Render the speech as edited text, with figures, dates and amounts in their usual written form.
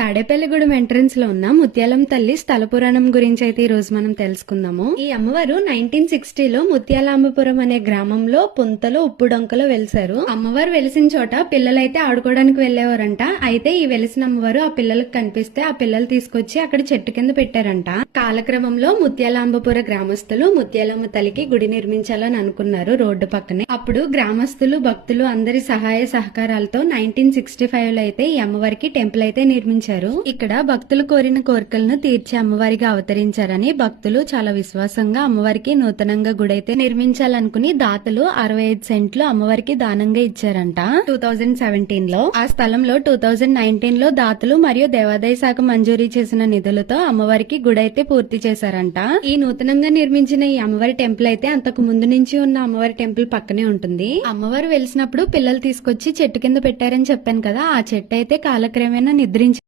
Tadepalligudem entrance లో ఉన్న ముత్యాలమ్మ తల్లి స్థల పురాణం గురించి అయితే ఈ రోజు మనం తెలుసుకుందాము. ఈ అమ్మవారు 1960లో ముత్యాలాంబపురం అనే గ్రామంలో పుంతలో ఉప్పుడొంకలో వెలిసారు. అమ్మవారు వెలిసిన చోట పిల్లలైతే ఆడుకోవడానికి వెళ్లేవారంట. అయితే ఈ వెలిసిన అమ్మవారు ఆ పిల్లలకు కనిపిస్తే ఆ పిల్లలు తీసుకొచ్చి అక్కడ చెట్టు కింద పెట్టారంట. కాలక్రమంలో ముత్యాలాంబపుర గ్రామస్తులు ముత్యాలమ్మ తల్లికి గుడి నిర్మించాలని అనుకున్నారు రోడ్డు పక్కనే. అప్పుడు గ్రామస్తులు భక్తులు అందరి సహాయ సహకారాలతో 1965లో అయితే ఈ అమ్మవారికి టెంపుల్ అయితే నిర్మించారు. ఇక్కడ భక్తులు కోరిన కోరికలను తీర్చి అమ్మవారిగా అవతరించారని భక్తులు చాలా విశ్వాసంగా అమ్మవారికి నూతనంగా గుడి అయితే నిర్మించాలనుకుని దాతలు 65 సెంట్లు అమ్మవారికి దానంగా ఇచ్చారంట. 2017లో ఆ స్థలంలో 2019లో దాతలు మరియు దేవాదాయ శాఖ మంజూరీ చేసిన నిధులతో అమ్మవారికి గుడి అయితే పూర్తి చేశారంట. ఈ నూతనంగా నిర్మించిన ఈ అమ్మవారి టెంపుల్ అయితే అంతకు ముందు నుంచి ఉన్న అమ్మవారి టెంపుల్ పక్కనే ఉంటుంది. అమ్మవారు వెలిసినప్పుడు పిల్లలు తీసుకొచ్చి చెట్టు కింద పెట్టారని చెప్పాను కదా, ఆ చెట్టు అయితే కాలక్రమేణా నిద్రించి